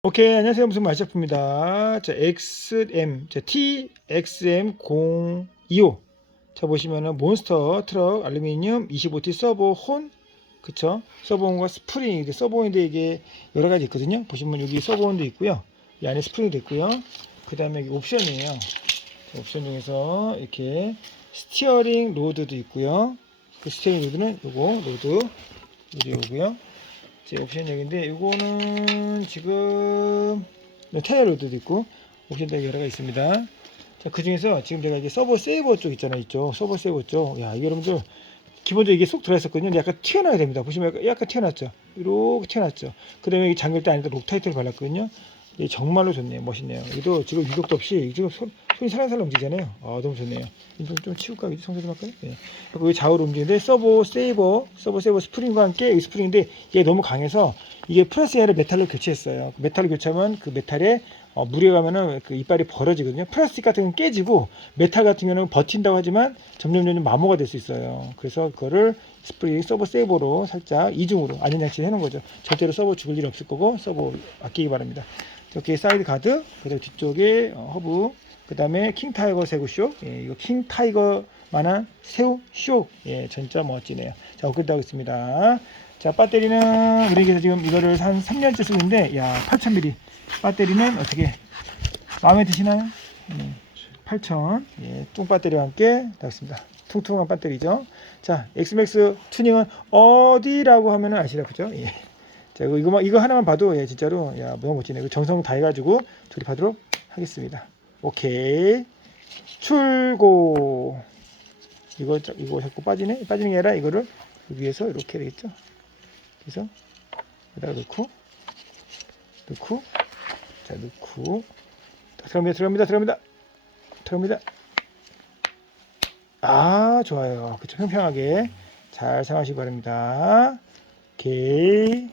오케이 안녕하세요. 무슨 마시아프입니다. 자 XM 자 TXM025 자 보시면은 몬스터 트럭 알루미늄 25T 서버 혼 그쵸? 서버혼과 스프링 이게 서버혼인데 이게 여러 가지 있거든요. 보시면 여기 서버혼도 있고요. 이 안에 스프링도 있고요. 그 다음에 여기 옵션이에요. 자, 옵션 중에서 이렇게 스티어링 로드도 있고요. 그 스티어링 로드는 요거 로드 로드 요거고요 제 옵션 여기인데 이거는 지금 타이어 로드도 있고 옵션 되게 여러 가 있습니다. 자, 그 중에서 지금 제가 이게 서버 세이버 쪽 있잖아요. 이쪽 서버 세이버 쪽. 야, 여러분들 기본적으로 이게 쏙 들어있었거든요. 약간 튀어나와야 됩니다. 보시면 약간, 약간 튀어났죠. 이렇게 튀어났죠. 그 다음에 잠글 때 안에다 록타이트를 발랐거든요. 정말로 좋네요. 멋있네요. 이도 지금 유격도 없이 지금 손, 손이 살랑살랑 움직이잖아요. 아, 너무 좋네요. 좀, 좀 치울까? 청소 좀 할까요? 네. 그리고 이 좌우로 움직이는데 서버 세이버, 서버 세이버 스프링과 함께 이 스프링인데 이게 너무 강해서 이게 플러스 L을 메탈로 교체했어요. 메탈로 교체하면 그 메탈에 어, 물에 가면은 그 이빨이 벌어지거든요. 플라스틱 같은 경우는 깨지고 메탈 같은 경우는 버틴다고 하지만 점점 점점 마모가 될 수 있어요. 그래서 그거를 스프링 서버 세이버로 살짝 이중으로 안전장치를 해놓은 거죠. 절대로 서버 죽을 일 없을 거고 서버 아끼기 바랍니다. 이렇게 사이드 가드, 그리고 뒤쪽에 어, 허브, 그 다음에 킹 타이거 새우 쇼, 예, 이거 킹 타이거만한 새우 쇼, 예, 진짜 멋지네요. 자, 업그레이드 하겠습니다. 자, 배터리는 우리 에게서 지금 이거를 한 3년째 쓰고 있는데, 야, 8000mAh. 배터리는 어떻게 마음에 드시나요? 예, 8000, 예, 뚱 배터리와 함께 나왔습니다. 퉁퉁한 배터리죠. 자, 엑스맥스 튜닝은 어디라고 하면은 아시라 그죠? 예. 자, 이거, 이거, 이거 하나만 봐도, 예, 진짜로, 야, 너무 멋지네. 그 정성 다해가지고 조립하도록 하겠습니다. 오케이. 출고. 이거, 자- 이거 자꾸 빠지네? 빠지는 게 아니라 이거를 위에서 이렇게 되겠죠? 그래서, 여기다가 넣고, 넣고, 자, 넣고, 자, 들어갑니다, 들어갑니다, 들어갑니다. 들어갑니다. 아, 좋아요. 그쵸, 평평하게 잘 사용하시기 바랍니다. 오케이.